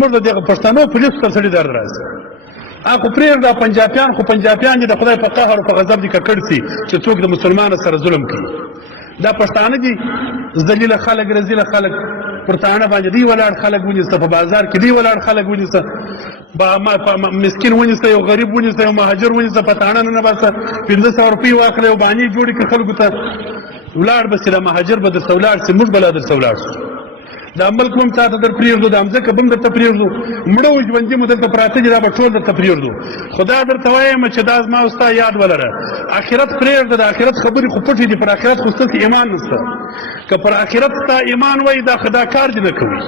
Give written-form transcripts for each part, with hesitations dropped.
موږ د دغه پښتنو پولیسو ته سړي درد راځي. خو پرېږده پنجابیان خو پنجابیان دي د خدای په قهر او په غضب دي ککړ سي چې څوک د مسلمانو سره ظلم کوي. دا پښتانه دي ذلیله خلک رذیله خلک پر تاڼه باندې دی ولاړ خلک ونیسه، په بازار کې دی ولاړ خلک ونیسه، مسکین ونیسه، یو غریب ونیسه، یو مهاجر ونیسه، په تاڼه نه باسه 1500 روپۍ واخله یو بانې جوړې کړي خلکو ته ولاړ به سي. دا مهاجر به درته ولاړ سي، موږ به لا درته ولاړ سو. دا ملک هم تا ته در پرېږدو، دا مځکه به هم درته پرېږدو، مړه و ژوندي مو دلته پراته دي دا به ټول درته پرېږدو. خو دا درته وایم چې دا زما او ستا یاد ولره، آخرت پرېږده، د آخرت خبرې خو پټې دي، پر آخرت خو ستاسې ایمان نشته. که پر آخرت ستا ایمان وای دا کار دې نه کوي.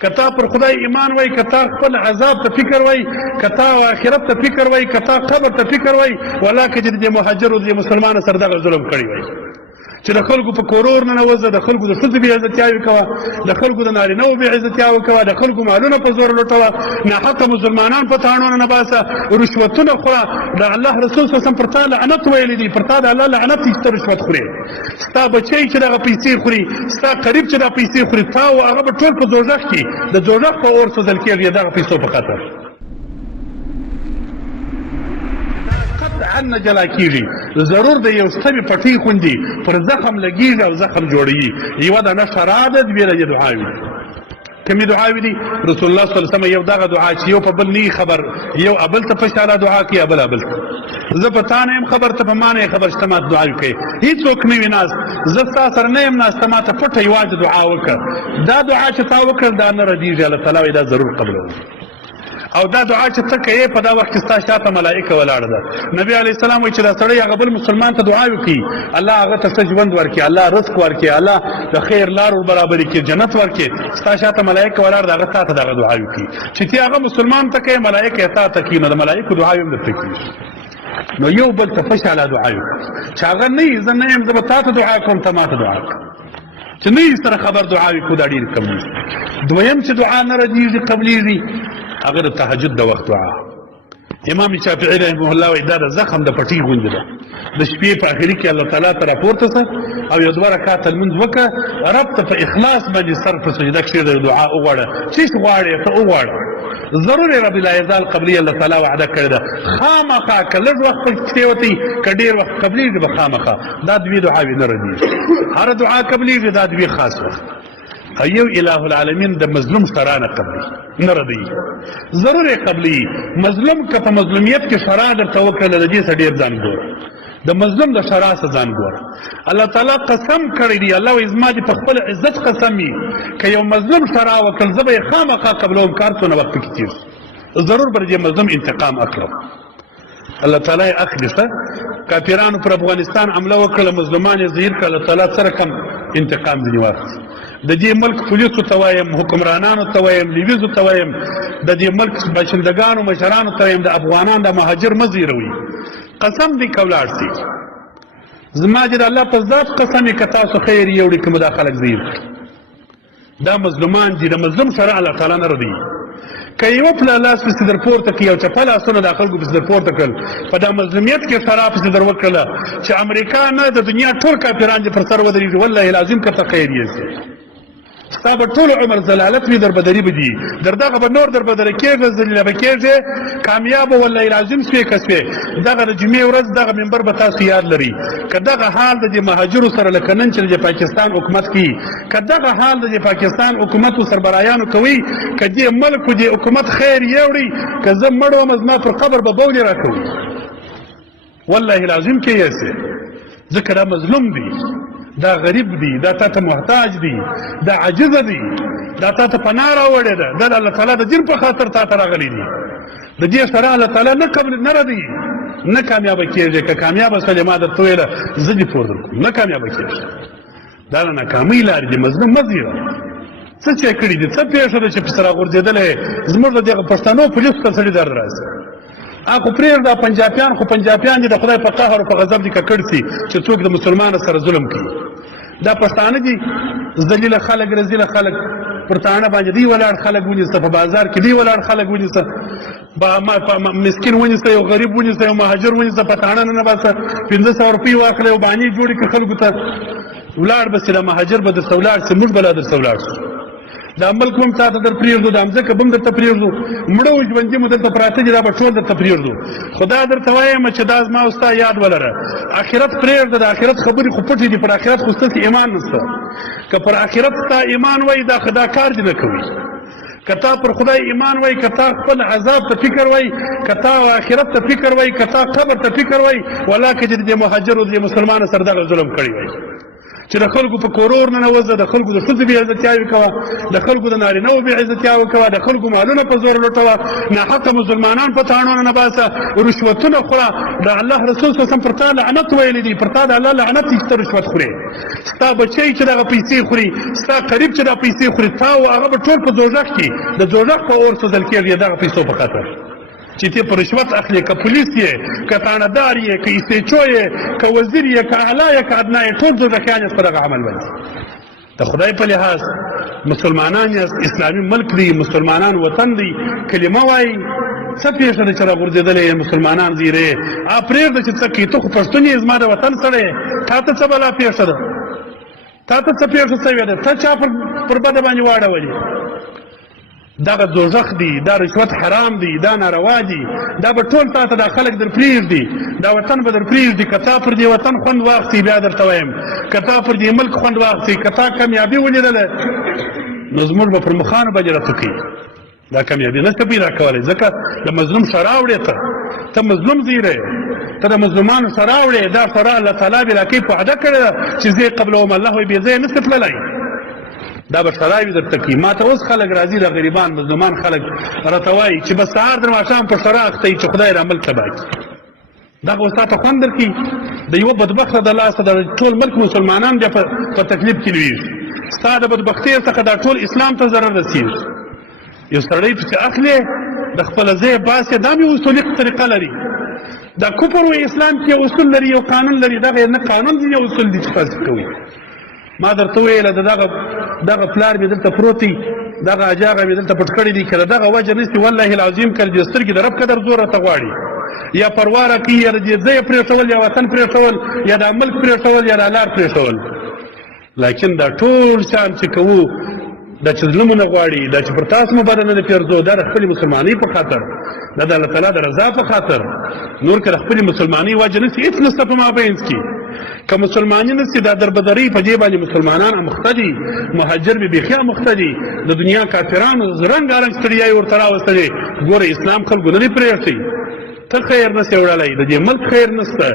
که تا پر خدای ایمان وای، که تا خپل عذاب ته فکر وای، که تا آخرت ته فکر وای، که تا قبر ته فکر وای، والله که چې د مهاجرو د مسلمانو سره دغه ظلم کړی وای چې د خلکو په کورور ننوځه، د خلکو د ښځو بې عزتیاوې کوه، د خلکو د نارینهو بې عزتیاوې کوه، د خلکو مالونه په زور لوټوه، ناحقه مسلمانان په تاڼو نه باسه، رشوتونه خوره. د الله رسول صلی الله علیه وسلم پر تا لعنت ویلی دی، پر تا د الله لعنت دی چې ته رشوت خورې. ستا بچی چې دغه پیسې خوري، ستا قریب چې دا پیسې خوري، تا او هغه به ټول په دوزخ کې د دوزخ په اور سوځل کېږي دغه پیسو په خاطر. نه جلا کیږي، ضرور د یو ستبې پټۍ خوندي پر زخم لګېږي او زخم جوړوي. یوه دانه شراب ده، دوې رجې دعاوې دي. کومې دعاوې دي؟ رسول الله صلی الله علیه وسلم یو دغه دعا چې یو په بل نه خبر، یو ابل ته پشاله دعا کوي، ابل ته زه په تا نه یم خبر، ته په ما نه خبر چې ته ماته دعاوې کوې. هېڅوک نه وي ناست، زه ستا سره نه یم ناست، ته ماته پټه یوازې دعا وکړه. دا دعا چې تا وکړل دا نه ردېږي، الله تعالی وایي دا ضرور قبلوي. او دا دعا چې ته کوې په دا وخت کې ستا شاته ملایکه ولاړه ده. نبي علیه السلام وایي چې دا سړی هغه بل مسلمان ته دعا وکړي، الله هغه ته څه ژوند ورکړي، الله رزق ورکړي، الله د خیر لار برابري کړي، جنت ورکړي. ستا شاته ملایکه ولاړ ده، هغه تا ته دغه دعا وکړي چې ته هغه مسلمان ته کوې، ملایکه یې تا ته کوي. نو د ملایکو دعاوې هم درته کېږي. نو یو بل ته خوشحاله دعا وکړي چې هغه نه یي زه نه یم، زه به تا ته دعا کوم، ته ما ته دعا کوه. چې نه یي سره خبر دعاوې کو دا ډېر کم دي. دویم چې دعا نه ردېږي قبلېږي هغه د تهجد د وخت دعا. امام شافعي رحمه الله وایي دا د زخم د پټۍ غوندې ده. د شپې په اخري کې الله تعالی ته راپورته شه او یو 2 رکعاته لمونځ وکړه، رب ته په اخلاص باندې سر په سجده کښېږده، دعا وغواړه، چې څه غواړې ته وغواړه. ضرور رب العزال قبلي الله تعالی وعده کړې ده. خامخا که لږ وخت پکې تېوتی، که ډېر وخت قبلېږي به خامخا دا دوې دعاوې نه ردېږي. هره دعا قبلېږي، دا دوې خاص وخت. یو اله العالمین د مظلوم سره نه قبلي نه ردي، ضرور یې قبلي. مظلوم که په مظلومیت کې شرع درته وکړله، د دې څه ډېر ځان ګوره، د مظلوم د شرع څه ځان ګوره. الله تعالی قسم کړی دی، الله وایي زما دې په خپل عزت قسم وي که یو مظلوم شرع وکړل زه به یې خامخا قبلوم، کار څونه وخت پکې تېر ضرور به د دې مظلوم انتقام اخلم. الله تعالی یې اخلي. ښه کافرانو پر افغانستان حمله وکړله، مظلومان یې ظهیر کړه، الله تعالی سره کم انتقام ځینې واخیست. د دې ملک پولیسو ته وایم، حکمرانانو ته وایم، لیویزو ته وایم، د دې ملک باشندګانو مشرانو ته وایم د افغانان د مهاجر مه زیروئ. قسم دی که ولاړ سي، زما چې د الله په ذات قسم یې که تاسو خیر یوړي که مو دا خلک زیر کړي. دا مظلومان دي، د مظلوم شرع الله تعالی نه ردوي. که یوه پله لاس پسې در پورته کړي او چپه لاسونه دا خلکو پسې در پورته کړل، په دا مظلومیت کې شرع پسې در وکړله چې امریکا نه د دنیا ټول کافران دې پر سر ودرېږي، والله لازم که ته خیر یې سي. ستا به ټول عمر ضلالت وي، در بدري به دي، در دغه به نور در بدره کېږه، ذلیله به کېږې، کامیابه والله لازم سوې که سوې. دغه د جمعې ورځ دغه منبر به تاسو یاد لري. که دغه حال د دې مهاجرو سره لکه نن چې د پاکستان حکومت کوي، که دغه حال د پاکستان حکومتو سربرایانو کوي، که دې ملک و دې حکومت خیر یوړي، که زه مړ وم زما پر قبر به بولې راکوي، والله لازم کې یې سې. ځکه دا مظلوم دی، دا غریب دی، دا تا ته محتاج دی، دا عاجزه دی، دا تا ته پناه راوړې ده، دا د الله تعالی د دین په خاطر تا ته راغلی دی. د دې سره الله تعالی نه قبل نه ردي، نه کامیابه کېږي. که کامیابه سړی ما درته ویله زه دې پور درکړم، نه کامیابه کېږي. دا د ناکامۍ لارې دي، مظلوم مه زیره. څه چې کړي دي، څه پېښه ده چې پسې راغورځېدلی، زموږ د دغه پښتنو پولیسو ته سړي درد راځي. خو پرېږده پنجابیان خو پنجابیان دي د خدای په قهر او په غضب دي ککړ سي چې څوک د مسلمانو سره ظلم کوي. دا پښتانه دي ذلیله خلک رذیله خلک پر تاڼه باندې دی ولاړ خلک ونیسه، په بازار کې دی ولاړ خلک ونیسه، مسکین ونیسه، یو غریب ونیسه، یو مهاجر ونیسه، په تاڼه نه باسه 1500 روپۍ واخله یو بانې جوړې کړي خلکو ته ولاړ به سي. دا مهاجر به درته ولاړ سي، موږ به لا درته ولاړ سو. دا ملک هم تاته در پرېږدو دا مځکه به هم درته پرېږدو مړه و ژوندي مو دلته پراته دي دا به ټول درته پرېږدو خو دا درته وایم چې دا زما او ستا یاد ولره آخرت پرېږده د آخرت خبرې خو پټې دي پر آخرت خو ستاسې ایمان نشته که پر آخرت ستا ایمان وایي دا کار دې نه کوي که تا پر خدای ایمان وای که تا خپل عذاب ته فکر وای که تا آخرت ته فکر وای که تا قبر ته فکر وای والله که د مهاجرو د مسلمانو سره دغه ظلم کړی وای چې د خلکو په کورور ننوځه د خلکو د ښځو بېعزتیاوې کوه د خلکو د نارینهو بېعزتیاوې کوه د خلکو مالونه په زور لوټوه ناحقه مسلمانان په تاڼونه نه باسه رشوتونه خوره د الله رسول صلی الله علیه وسلم پر تا لعنت ویلی دی پر تا د الله لعنت دی چې ته رشوت خورې ستا بچی چې دغه پیسې خوري ستا قریب چې دا پیسې خوري تا او هغه به ټول په دوزخ کې د دوزخ په اور سوځل کېږي دغه پیسو په خاطر چې ته په رشوت اخلي که پولیس یې که تاڼهدار یې که ایسېچو یې که وزیر یې که اعلی یې که ادنا یې ټول دوزخیان یاست په دغه عمل باندې د خدای په لحاظ مسلمانان یاست اسلامي ملک دی مسلمانان وطن دی کلمه وایي څه پېښه ده چې راغورځېدلی یې مسلمانان زیری پرېږده چې څه کوي ته خو پښتون یې زما د وطن سړی یې تا ته څه بلا پېښه ده تا ته څه پېښه شوې ده ته چا پر بده باندې واړولې دغه دوزخ دی دا رشوت حرام دی دا ناروا دي دا به ټول تا ته دا خلک در پرېږدي دا وطن به در پرېږدي که تا پر دې وطن خوند واخلې بیا درته وایم که تا پر دې ملک خوند واخلې که تا کامیابي ولیدله نو زموږ به پر مخانو باندې راته کوي دا کامیابي نشته پیدا کولی ځکه د مظلوم شرا وړې ته مظلوم زیری ته د مظلومانو شرا وړې دا شرا الله تعالی بلاکۍ په وعده کړې ده چې زه یې قبلوم الله وایي بې ځایه نشته تللی دا به شراوي درته کوي ما ته اوس خلک راځي د غریبان مظلومان خلک راته وایي چې بس سهار در ماښام په شرا اخته چې خدای را ملک تباه کړي دغه اوس تا ته خوند درکړي د یوه بدبخته د لاسه د ټول ملک مسلمانان بیا په تکلیف کې لویږي ستا د بدبختۍ څخه دا ټول اسلام ته ضرر رسېږي یو سړی چې اخلې د خپله ځای باسې دا مې اصولي طریقه لري دا کفر و اسلام کې اصول لري یو قانون لري دغه نه قانون دي یو اصول دي چې فاسد کوي ما درته ویله دغه پلار مې دلته پروت دی دغه اجاغه مې دلته پټ کړی دي که د دغه وجه نشي والله العظیم که د سترګې د رب قدر زور راته غواړي یا پرواره کوي یا د دې ځای پرېښول یا وطن پرېښول یا دا ملک پرېښول یا دا لار پرېښول لیکن دا ټول شیان چې کوو دا چې ظلمونه غواړي دا چې پر تاسو مو بده نه ده پېرځو دا د خپلې مسلمانۍ په خاطر دا د الله تعالی د رضا په خاطر نور که د خپلې مسلمانۍ وجه نشي هېڅ نشته په مابینځ کې که مسلمانی نشي دا دربدرۍ په دې باندې مسلمانان اموخته دي مهاجر به بیخي اموخته دي د دنیا کافرانو رنګارنګ ستړیاوې ورته راوستلې ګوره اسلام خلکو نه دي پرېږدي ته خیر نسې وړلی د دې ملک خیر نشته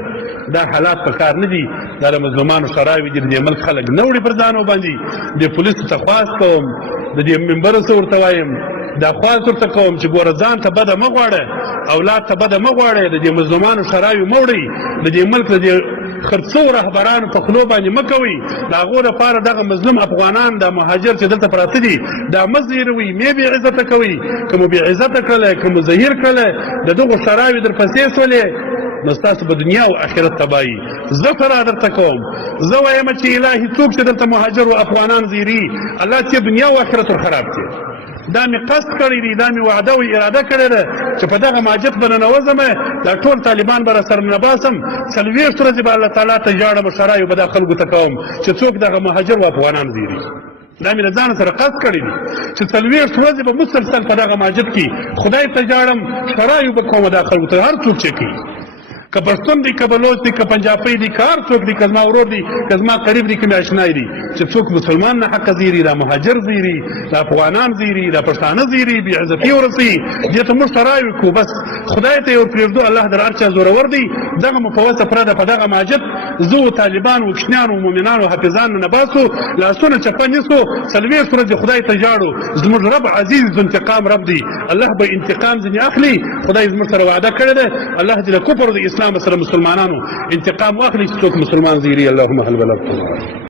دا حالات په کار نه دي دا د مظلومانو شراوې دي د دې ملک خلک نه وړي پر ځانو باندې د پولیسو ته خواست کوم د دې ممبره څه ورته وایم دا خواست ورته کوم چې ګوره ځان ته بده مه غواړه اولاد ته بده مه غواړئ د دې مظلومانو شراوې مه وړئ د دې ملک د دې خرڅو رهبرانو په خولو باندې مه کوئ د هغو لپاره دغه مظلوم افغانان دا مهاجر چې دلته پراته دي دا مه زیروئ مې بې عزته کوئ که مو بې عزته کړلی که مو زهیر کړلی د دغو شراوې در پسې شولې نو ستاسو به دنیا او آخرت تباهي زه فرا درته کوم زه وایم چې الهي څوک چې دلته مهاجر و افغانان زیري الله چې دنیا او آخرت ور خراب کړي دا مې قصد کړی دی دا مې وعده او اراده کړې ده چې په دغه ماجت به ننوځمه دا ټول طالبان به راسره نباسم 40 ورځې به الله تعالی ته ژاړم شرایو به دا خلکو ته کوم چې څوک دغه مهاجر و افغانان زیري دا مې له ځانه سره قصد کړی دی چې 40 ورځې به مسلسل په دغه ماجت کې خدای ته ژاړم شرایو به کوم دا خلکو ته هر څوک چې کوي که پښتون دی که بلوچ دی که پنجابی دی که هر څوک دی که زما ورور دی که زما قریب دی که مې اشنای دی چې څوک مسلمان نه حقه زیري دا مهاجر زیري دا افغانان زیري دا پښتانه زیري بې عزتي ورسوي دې ته موږ تراوي کړو بس خدای ته یې ورپرېږدو الله در هر چا زورور دی دغه مفوسه پرده په دغه ماجد زه و طالبان و کشنیان و مؤمنان و حافظان نه باسو لاسونه چپه نیسو 40 ورځې خدای ته ژاړو زموږ رب عزیز ذو انتقام رب دی الله به انتقام ځینې اخلي خدای زموږ سره وعده کړې ده الله دې له کفر د اسلام سره مسلمانانو انتقام واخلي چې څوک مسلمان زیري اللهم هل بلغت